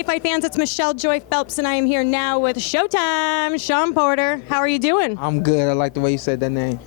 Hey, fight fans, it's Michelle Joy Phelps, and I am here now with Showtime, Shawn Porter. How are you doing? I'm good. I like the way you said that name.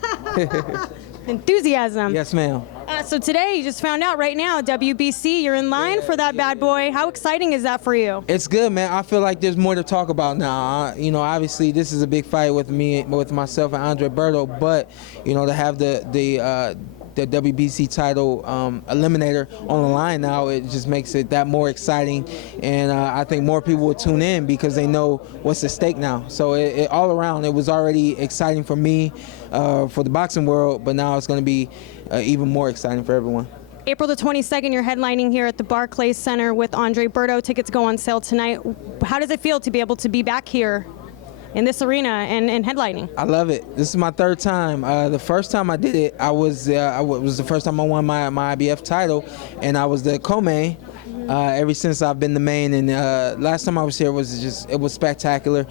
Enthusiasm. Yes, ma'am. So today, you just found out right now, WBC, you're in line for that bad boy. How exciting is that for you? It's good, man. I feel like there's more to talk about now. You know, obviously this is a big fight with me, with myself and Berto, but you know, to have the WBC title eliminator on the line now, it just makes it that more exciting, and I think more people will tune in because they know what's at stake now. So it all around, it was already exciting for me, for the boxing world, but now it's going to be even more exciting for everyone. April the 22nd, you're headlining here at the Barclays Center with Berto. Tickets go on sale tonight. How does it feel to be able to be back here in this arena and headlining? I love it. This is my third time. The first time I did it, was the first time I won my IBF title, and I was the co-main. Ever since I've been the main, and last time I was here it was spectacular.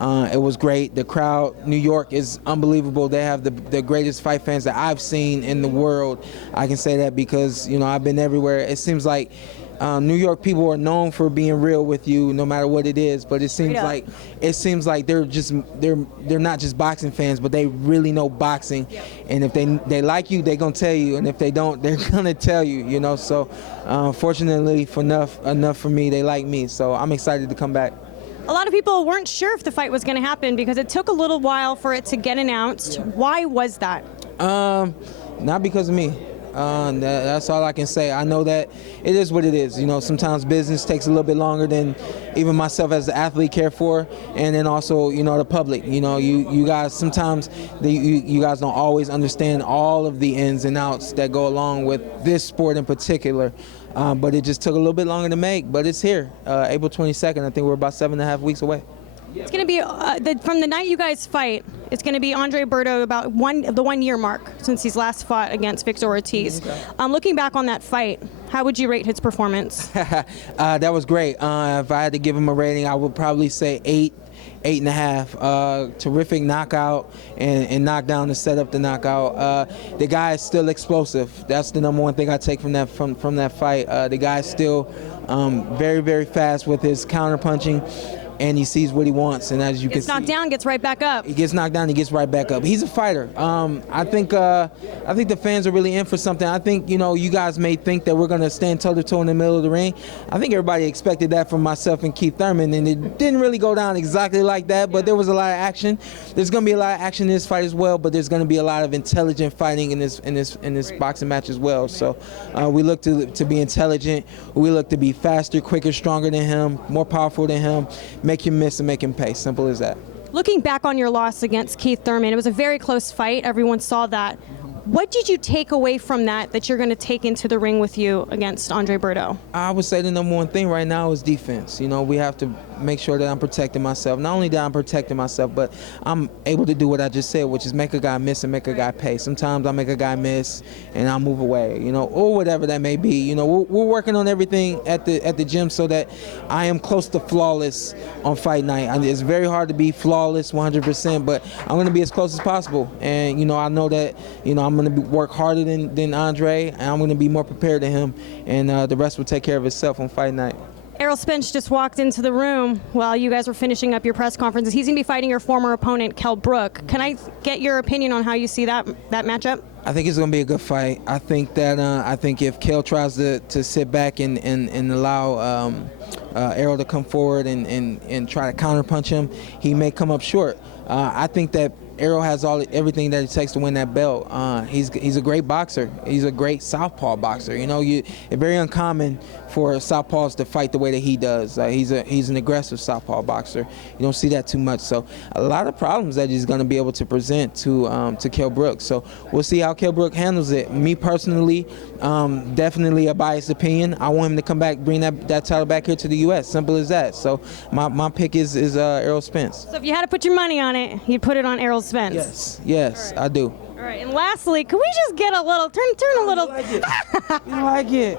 It was great. The crowd, New York is unbelievable. They have the greatest fight fans that I've seen in the world. I can say that because, you know, I've been everywhere. It seems like New York people are known for being real with you, no matter what it is. But it seems like they're not just boxing fans, but they really know boxing. And if they like you, they're gonna tell you, and if they don't, they're gonna tell you. You know. So fortunately, enough for me, they like me. So I'm excited to come back. A lot of people weren't sure if the fight was going to happen because it took a little while for it to get announced. Why was that? Not because of me. That's all I can say. I know that it is what it is. You know, sometimes business takes a little bit longer than even myself as the athlete care for, and then also, you know, the public. You know, you guys sometimes you guys don't always understand all of the ins and outs that go along with this sport in particular. But it just took a little bit longer to make. But it's here, April 22nd. I think we're about 7.5 weeks away. It's going to be from the night you guys fight. It's going to be Berto about the 1 year mark since he's last fought against Victor Ortiz. Okay. Looking back on that fight, how would you rate his performance? That was great. If I had to give him a rating, I would probably say 8.5. Terrific knockout and knockdown to set up the knockout. The guy is still explosive. That's the number one thing I take from that fight. The guy is still very, very fast with his counter punching, and he sees what he wants, and as you can see, gets knocked down, gets right back up. He gets knocked down, he gets right back up. He's a fighter. I think the fans are really in for something. I think, you know, you guys may think that we're gonna stand toe-to-toe in the middle of the ring. I think everybody expected that from myself and Keith Thurman, and it didn't really go down exactly like that, but there was a lot of action. There's gonna be a lot of action in this fight as well, but there's gonna be a lot of intelligent fighting in this boxing match as well. So we look to be intelligent. We look to be faster, quicker, stronger than him, more powerful than him. Make him miss and make him pay. Simple as that. Looking back on your loss against Keith Thurman, it was a very close fight. Everyone saw that. What did you take away from that you're going to take into the ring with you against Berto? I would say the number one thing right now is defense. You know, we have to make sure that I'm protecting myself. Not only that I'm protecting myself, but I'm able to do what I just said, which is make a guy miss and make a guy pay. Sometimes I make a guy miss and I'll move away, you know, or whatever that may be. You know, we're working on everything at the gym so that I am close to flawless on fight night. It's very hard to be flawless 100%, but I'm going to be as close as possible. And, you know, I know that, you know, I'm going to work harder than Andre, and I'm going to be more prepared than him, and the rest will take care of itself on fight night. Errol Spence just walked into the room while you guys were finishing up your press conferences. He's going to be fighting your former opponent, Kell Brook. Can I get your opinion on how you see that matchup? I think it's going to be a good fight. I think that if Kell tries to sit back and allow Errol to come forward and try to counterpunch him, he may come up short. I think that Errol has everything that it takes to win that belt. He's a great boxer. He's a great southpaw boxer. You know, it's very uncommon for southpaws to fight the way that he does. He's an aggressive southpaw boxer. You don't see that too much. So a lot of problems that he's going to be able to present to Kell Brook. So we'll see how Kell Brook handles it. Me personally, definitely a biased opinion. I want him to come back, bring that title back here to the U.S. Simple as that. So my pick is Errol Spence. So if you had to put your money on it, you'd put it on Errol Spence. Yes, right. I do. All right, and lastly, can we just get a little turn a little? You like it.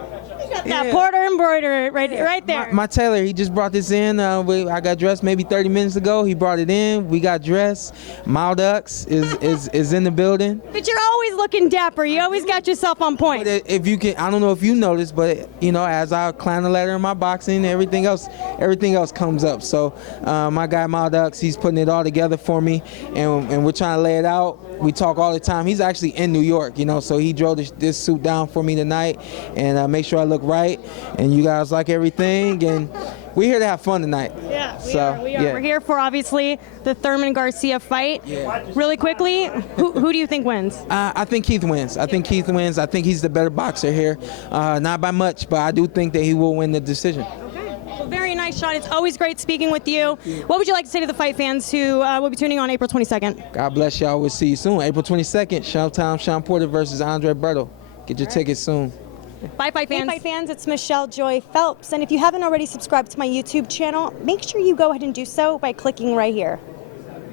That Porter embroidery right there. My tailor, he just brought this in. I got dressed maybe 30 minutes ago. He brought it in. We got dressed. Maldux is in the building. But you're always looking dapper. You always got yourself on point. But if you can, I don't know if you noticed, but you know, as I climb the ladder in my boxing, everything else comes up. So my guy Maldux, he's putting it all together for me, and we're trying to lay it out. We talk all the time. He's actually in New York, you know, so he drove this suit down for me tonight and make sure I look right. And you guys like everything, and we're here to have fun tonight. Yeah, we are. Yeah. We're here for, obviously, the Thurman Garcia fight. Yeah. Really quickly, who do you think wins? I think Keith wins. I think Keith wins. I think he's the better boxer here. Not by much, but I do think that he will win the decision. Well, very nice, Shawn. It's always great speaking with you. What would you like to say to the fight fans who will be tuning on April 22nd? God bless y'all. We'll see you soon. April 22nd, Showtime, Shawn Porter versus Andre Berto. Get your tickets soon. Bye, fight fans. Hey, fight fans, it's Michelle Joy Phelps. And if you haven't already subscribed to my YouTube channel, make sure you go ahead and do so by clicking right here.